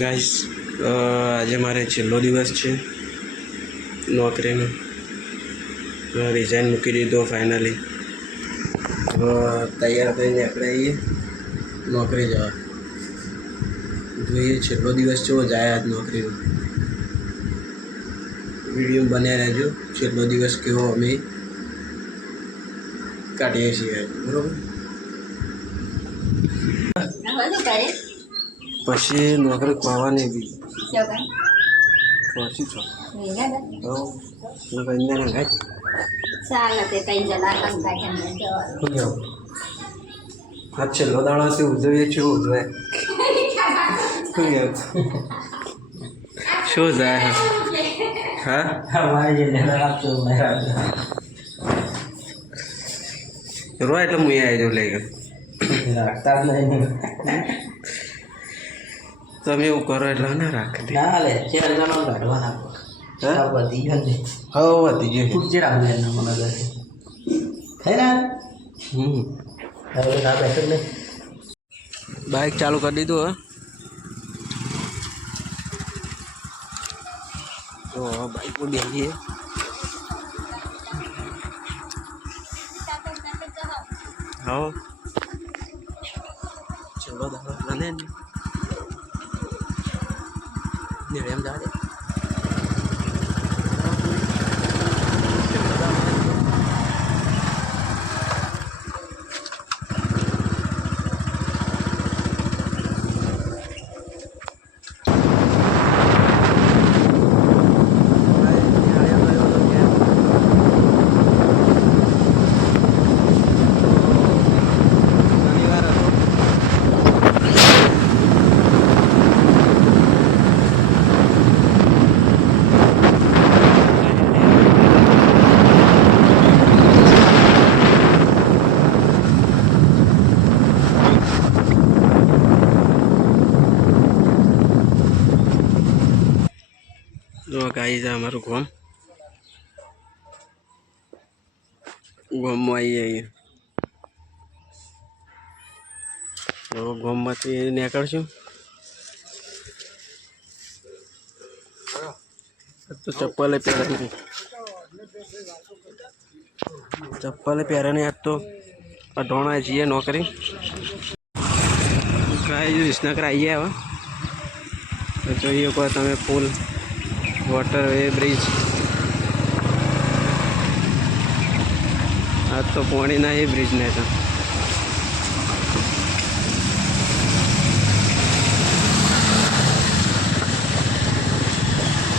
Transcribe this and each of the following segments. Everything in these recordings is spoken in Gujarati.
ગાઈસ આજે મારે છેલ્લો દિવસ છે નોકરીનો. રિઝાઇન મૂકી દીધો ફાઇનલી તૈયાર થઈને આપણે આવીએ નોકરી જવા. જોઈએ છેલ્લો દિવસ છે જાય આજ નોકરીનો. વીડિયો બન્યા રહેજો, છેલ્લો દિવસ કેવો અમે કાઢીએ છીએ. બરોબર? પછી નોકરી ખોવાની બી. પછી છો તો નહીં જવાનું. આ છેલ્લો દાડો છે ઉજવીએ છીએ ઉજવે શું કેવું શું જાય? હા? રો એટલે હું આવી જાઉં લઈ ગયો. તમે એવું કરો એટલે ના રાખી દે હા વધી ગયું હમ. બાઇક ચાલુ કરી દીધું હા. તો બાઇક પર બેસીએ હા ચલો દાદા મને ને એમ જવા દે શનિવાર હતો જો ગાઈ છે અમારું ગોમ. ગોમમાં આવીએ અહીંયા તો ગોમમાંથી નીકળશું. તો ચપ્પલે પહેરાની ચપ્પલે પહેરાની આજ તો અઢોણા જઈએ નોકરી. કાંઈ વિસનગર આવીએ હવે. જોઈએ કોઈ તમે પુલ વોટર વે બ્રિજ. આ તો પોણીના એ બ્રિજને તો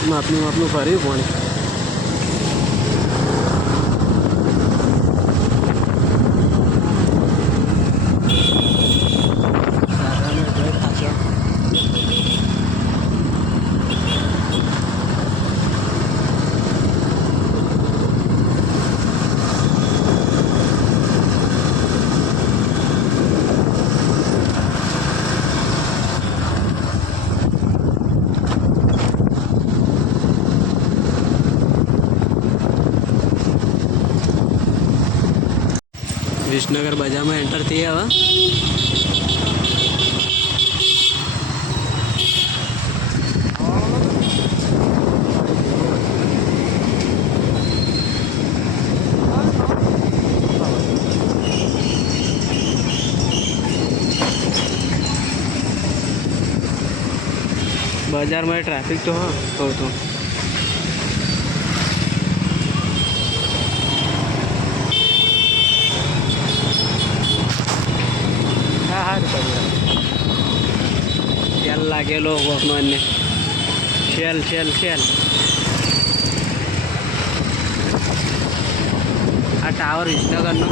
માપનું માપનું ફર્યું પાણી. વિસનગર બજારમાં એન્ટર થઈએ હવે બજારમાં ટ્રાફિક તો હા કહું તો હા હા તેલ લાગેલો એને છેલ છેલ છેલ. આ ટાવર વિસનગરનો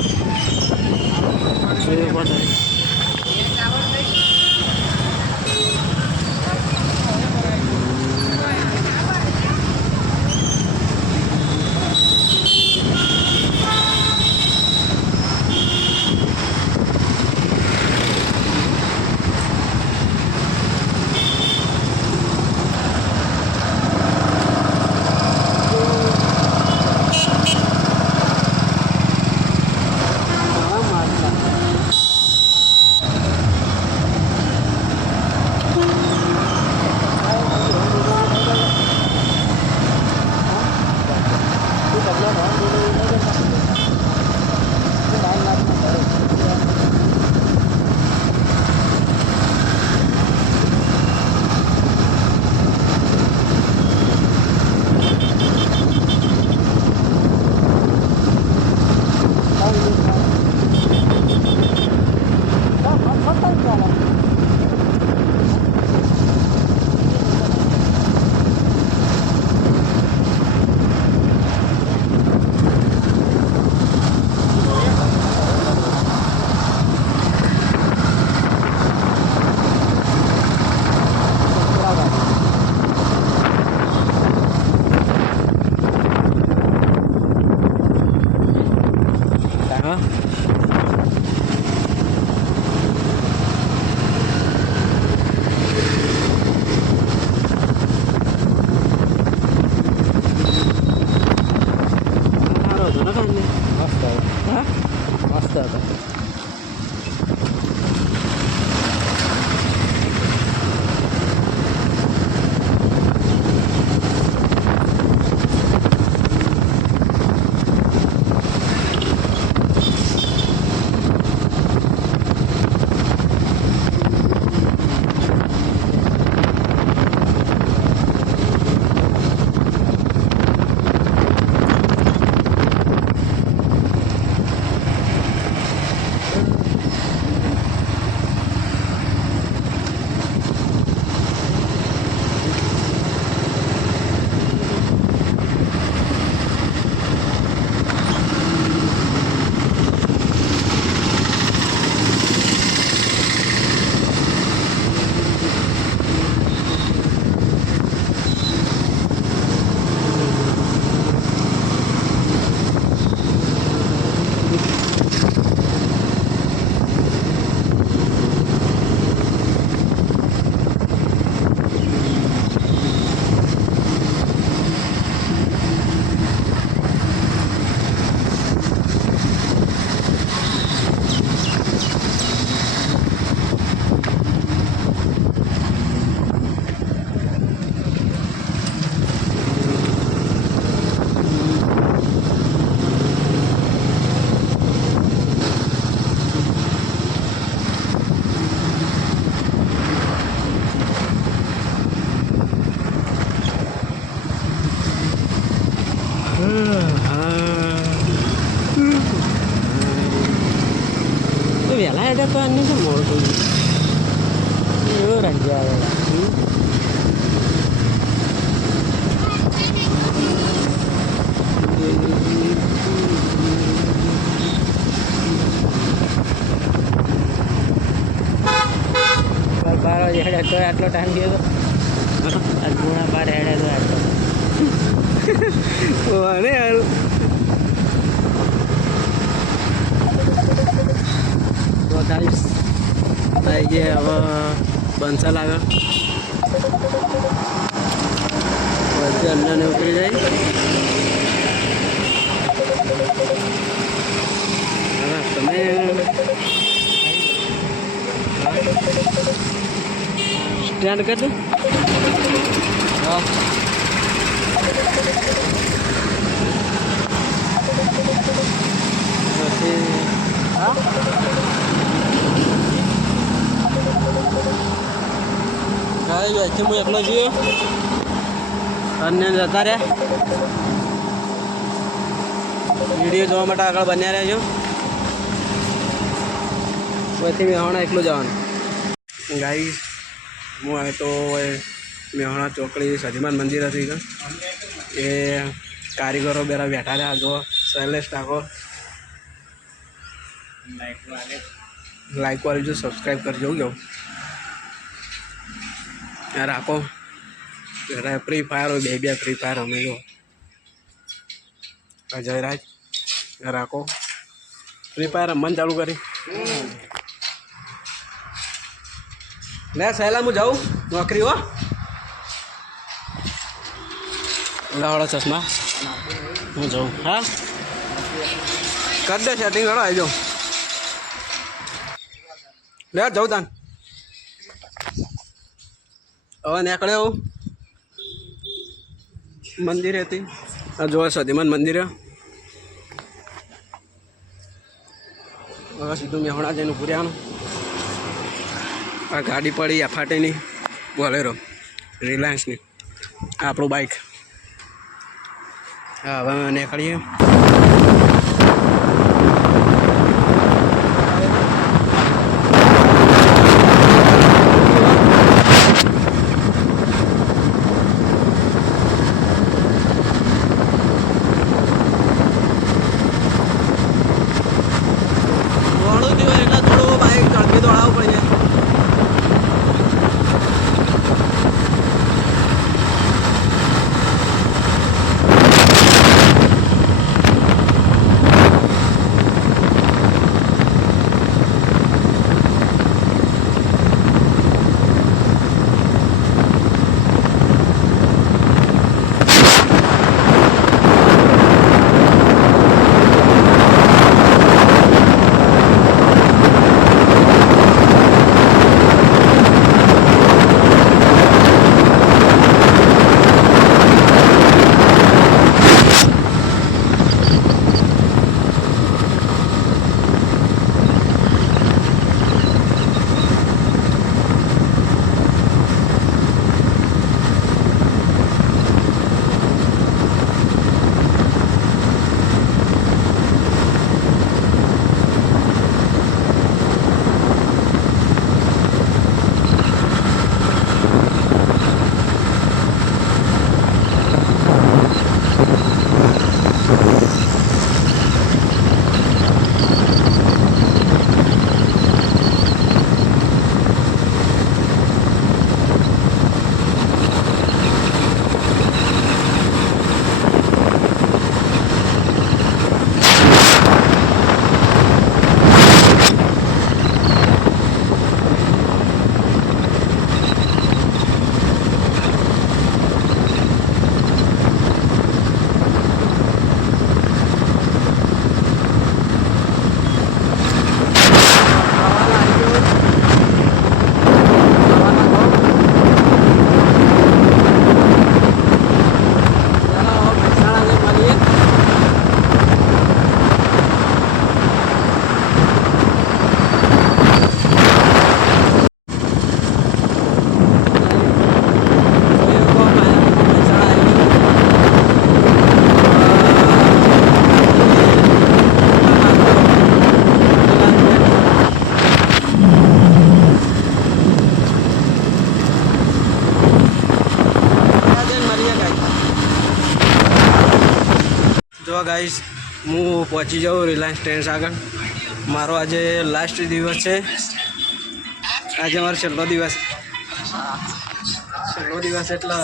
વાગે આટલો ટાઈમ ગયો તો. ગુણા બાર હેડે તો આટલો. અને હાલ તો ગાઈસ થઈ ગયા હવે બનસા લાગે બધી અન્નને ઉતરી જાય હવે તમે સ્ટેન્ડ કર દો પછી હા. ગાય અહીંથી હું. એકલો જઈએ અન્ય જતા રહ્યા વીડિયો જોવા માટે આગળ બન્યા રહેજો. પછી મેહોણા એકલું જવાનું. ગાઈ હું આવે તો મેહોણા ચોકડી સજીમાન મંદિર હતી એ કારીગરો બેરા બેઠા રહ્યા. જો શૈલેષ ઠાકોર લાઈક વાળી જો સબસ્ક્રાઈબ કરજો. ગયો યાર જરા ફ્રી ફાયર હોય, બે બે ફ્રી ફાયર અમે જો. જયરાજ રાખો. ફ્રી ફાયર રમવાનું ચાલુ કરી. લે સહેલા હું જાઉં. નોકરી હો. લાવડો ચશ્મા. હું જાઉં. હા? કરી દે સેટિંગ કરો આવી જાઉં. લે જાઉં તાન. હવે નીકળ્યો મંદિર હતી. આ જોવા સતીમાન મંદિર. હવે સીધું મેહોણા જઈને પૂર્યાનું આ ગાડી પડી આ ફાટેની. બોલેરો રિલાયન્સની. આપણું બાઇક હા હવે નીકળીએ. જો ગાઈસ હું પહોંચી જાઉં રિલાયન્સ ટ્રેન્ડ્સ આગળ. મારો આજે લાસ્ટ દિવસ છે. આજે મારો છેલ્લો દિવસ. છેલ્લો દિવસ એટલે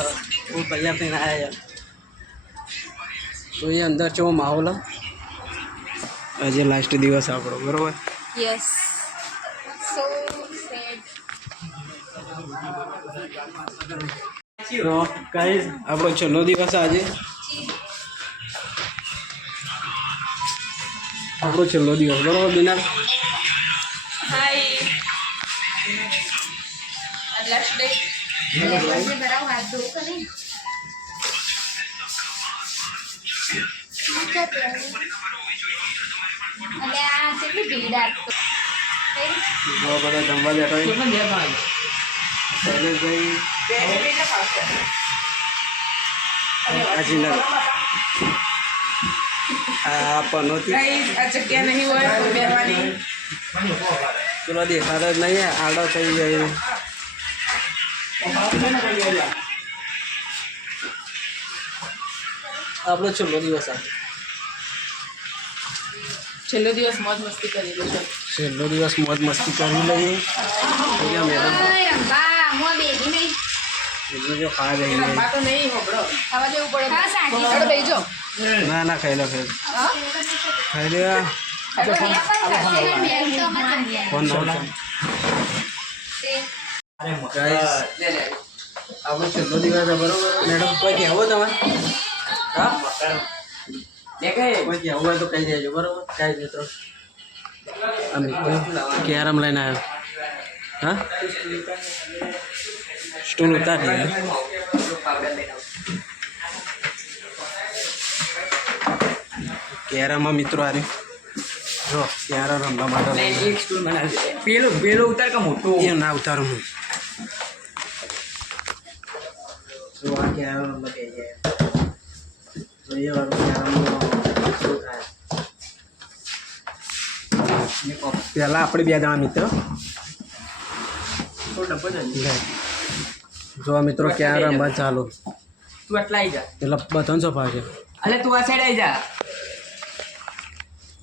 હું તૈયાર થઈને આવ્યા યાર. જોઈએ અંદર કેવો માહોલ. હે. આજે લાસ્ટ દિવસ આપણો બરોબર? યસ સો સેડ તો ગાઈસ આપણો છેલ્લો દિવસ છે આજે આપણો છેલ્લો દિવસ બરોબર જો બધા જમવા બેઠા. શૈલેષભાઈ અજીનર આ પનોતી આ જગ્યા નહીં હોય બેહવાની. પેલો દેખાતો જ નહીં આડો થઈ જાય. આપણો છેલ્લો દિવસ આ. છેલ્લો દિવસ મોજ મસ્તી કરી લઈએ છેલ્લો દિવસ મોજ મસ્તી કરી લઈએ. અહીંયા મેડમ. જો જઈએ તો નહીં હોબળો ખાવા જવું પડે. હા બેહી જાઓ. ના ના ખાઈ લો ખાઈ લો. ખાઈ લે. ફોન આપણો છેલ્લો દિવસ બરોબર. મેડમ કોઈ કહેવો તમે? હા? કોઈ કહેવું હોય તો કહી દેજો બરોબર? કાંઈ મિત્રો. આ મિત્રો કેરમ લઈને આવ્યો. હા? સ્ટૂલ ઉતાર દે કેરમમાં મિત્રો આરે. જો કેરમ રમવા માટે પેલું પેલો ઉતાર કે મોટો? એ ના ઉતારું હું. જો આ કેરમ રમવા કહી જાય તો એ વાળું થાય? પહેલાં આપણે બે જણા મિત્ર. જ જો આ મિત્રો ક્યારે રમવા ચાલુ. તું એટલા આવી જા. એટલે બધાને સોફા છે. અલે તું આ સાઈડ આવી જા.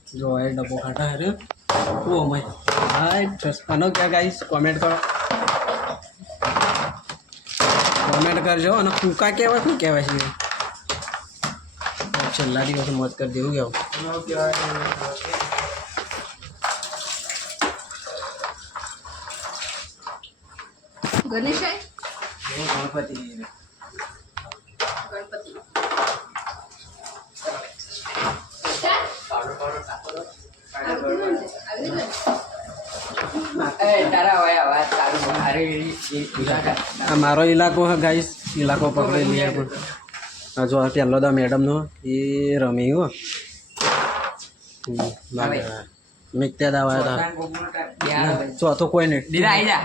જો એ ડબ્બો કાઢા અરે ઓ મય હાય ચસ્પાનો ક્યાં ગાઈસ? કોમેન્ટ કરો. કોમેન્ટ કરજો. અને કૂકા કહેવાય શું કહેવાય છે? છેલ્લા દિવસે મોત કરી દેવું કેવું ગણેશ ગણપતિ. મારો ઇલાકો હે ગાઈસ. ઇલાકો પકડી લઈએ પણ આ જો પહેલો તો મેડમનો એ રમી હો. મિત્યા દાવા હતા છોકરાને તો. કોઈ નહીં. દીદા આવી જા.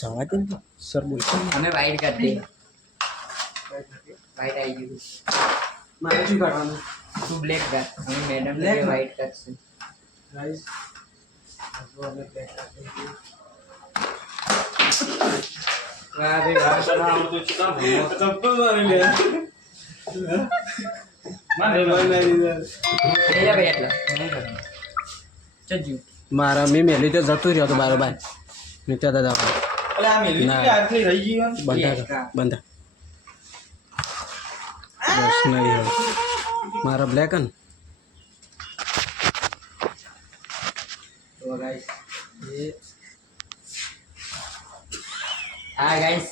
જવા દે સર બોલ અમે વાઈટ કરી દે વાઈટ આવી ગયું. મારે શું કરવાનું? તું બ્લેક કર. મેડમ Black વાઈટ કરશું. કરવાનું. ચલ જીવ. મારા મેં મેલી તો જતું રહ્યો તો બારોબાર મિત્યા દાદા ના. બંધા બંધા બસ નહીં મારા બ્લેક ને? તો ગાઈસ એ હા ગાઈસ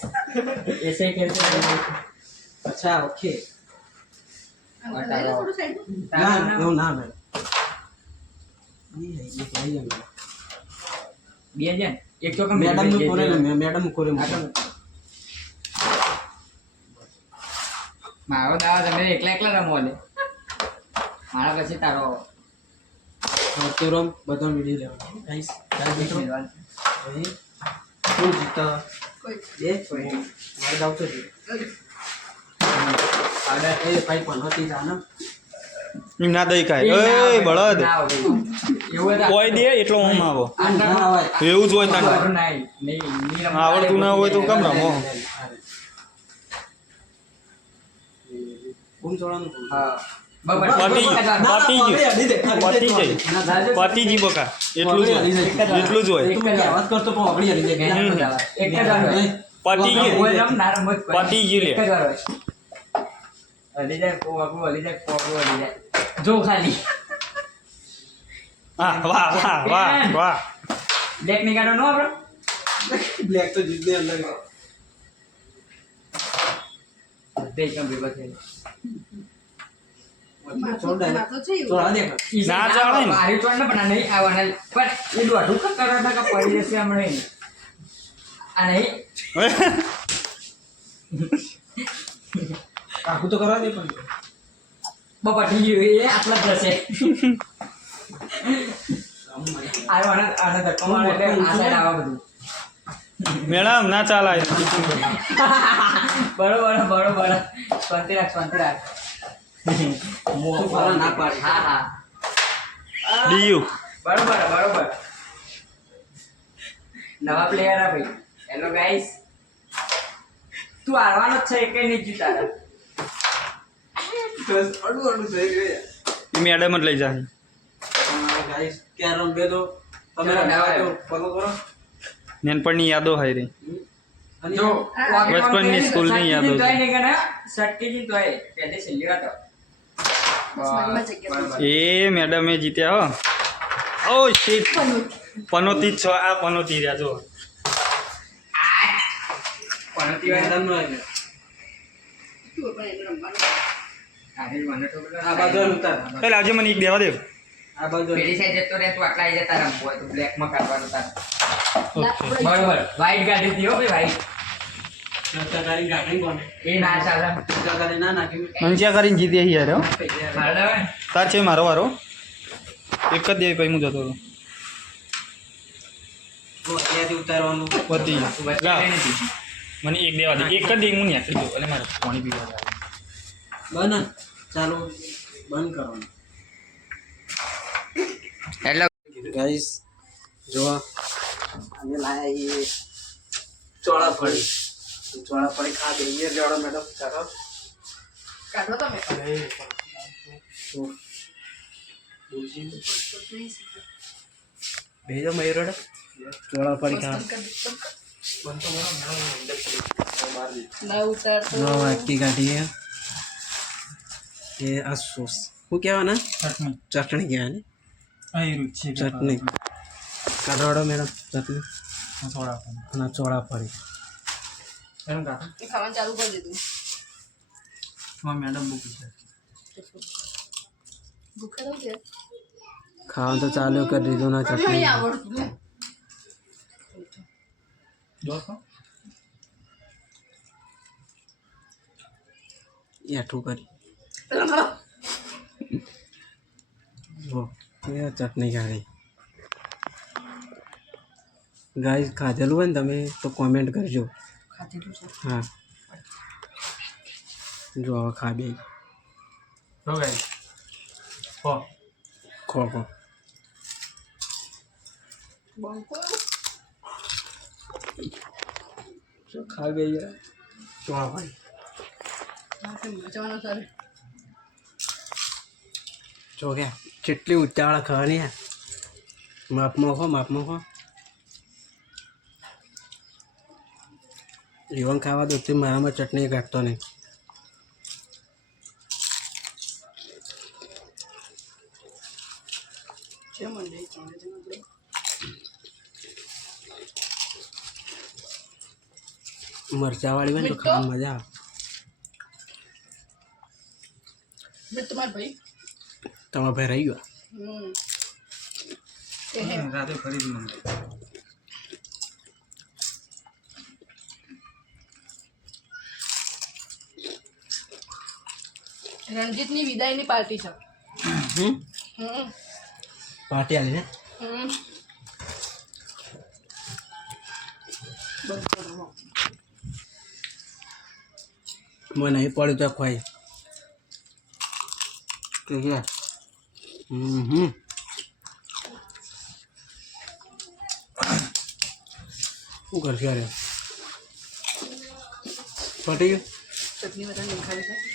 એસે ખેલते हैं। અચ્છા ઓકે થોડું સાઈડ ના એવું ના મેડમ બે જણ એક તો કે મેડમનું કોરે મેડમ કોરે મારો દાવા તમે એકલા એકલા રમો લે મારા પછી તારો તો રમ બધા વીડિયો લેવાનો ગાઈસ ગાઈસ મિત્રો અહીં કોણ જીતા કોઈ બે મારે જાવ તો સાડા એ ભાઈ પનોતી જાના એમ ના દઈ કાંઈ એ બળદ ના આવે. એવું જ કોઈ દે એટલો હું આવો ના હોય એવું જ હોય તને આવડતું નહીં. નહીં, નહીં રમવા આવડતું ના હોય તો કેમ રમો કોણ જોવાનું હા બપોર. પતી એક જ વાર. પતી ગયું પતી ગઈ. પતી જી બકા. એટલું જ એટલું જ હોય. એક જ વાર. હમ. એક જ વાર હોય. પતી કોઈ ગયું રમ ના રમ જ કોઈ. પતી ગયું લે. જ ખાલી. વાહ વાહ વાહ વાહ વાહ. બ્લેકની નો બ્લેક તો જીતની અંદર ભેગો થયેલો. ના ચાલે ને. મારી ચોટ ને. પણ નહીં આવવાના. પણ એ દોઢું કપ કરવા પડી જશે હમણાં ઈ. આ તો કરવા દે પણ. બપા ગયું. એ આટલા જ બધું. મેડમ ના ચાલાય. બરોબર બરોબર. શાંતિ રાખ શાંતિ રાખ. મોં ના પાડી. હા હા. ડીયુ બરોબર બરોબર. નવા પ્લેયર આ ભાઈ. હેલો ગાઈસ તું હારવાનો છે એક નહીં જીતા બસ અડું અડું થઈ ગયું મેડમ જ લઈ જા ગાઈસ ક્યાં રમ તો તમે ફોલો કરો. નાનપણની યાદો હાય રહી. જો બચપનની સ્કૂલની યાદો સટકી જી તો એ પહેલે છેલ્લી વાત એ મેડમે જીત્યા હો. ઓ શીટ પનોતી જ છો આ પનોતી રહ્યા જો લાવજે મને એક દેવા દે. આ બાજુ પેલી સાઈડ જતો રહે તું આટલા આવી જતા રમવું હોય તો બ્લેકમાં કાઢવાનું તાર. બરોબર. વ્હાઈટ ગાડી હતી ભાઈ વ્હાઈટ મંચિયા કરીને જીતી યાર હો. તાર છે મારો વારો. એક જ દે પછી હું જતો. મને એક દેવા દે એક જ દે હું ન્યાસી દઉં એટલે મારે પાણી પીવા બન. ચાલો બંધ કરવાનું. હેલો ગાઈસ જોવા. અને લાયા ચોળા ફળી. ચોળા ફળી ખા દઈએ જોડો મેડમ ચાલો કાઢો તમે ભેજો મયુરોડ ચોળા ફળી ખા ના ઉતારતો જો વાટકી કાઢીએ એ આ સોસ શું કહેવાના ચટણી કહેવાય ને ચટણી કાઢવાડો મેડમ ચટણી અને ચોળા ફળી એ ખાવાનું ચાલુ કરી દીધું. મેડમ ભૂખે તો છે. ખાવાનું તો ચાલુ કરી દીધું ના નહીં ચટણી આવડતું. એઠું કરી. જો. એ ચટણી ખાધી ગાઈસ ખાધેલું હોય ને તમે તો કોમેન્ટ કરજો. ખાધેલું છે. હા. જો હવે ખો. ખો બંકો? જો ખા ગઈ ચોળા ભાઈ. માથે મચાવાનો સર જો કે કેટલી ઉતાવળ ખાવાની હે. માપમાં ખો માપમાં ખો જીવન ખાવા દો તે મારામાં ચટણી કાઢતો નહીં. મરચાવાળી હોય ને તો ખાવાની મજા આવે. મેં તમારા ભાઈ. તમારા ભાઈ રહી ગયો? રાતે ફરીથી રણજીતની વિદાયની પાર્ટી છે. હમ? પાર્ટી આલી ને? હમ. મને નહીં પડ્યું તો કે હમ હમ શું કરશે અરે? પટી ગયું? ચટણી બધાને ખાવી છે.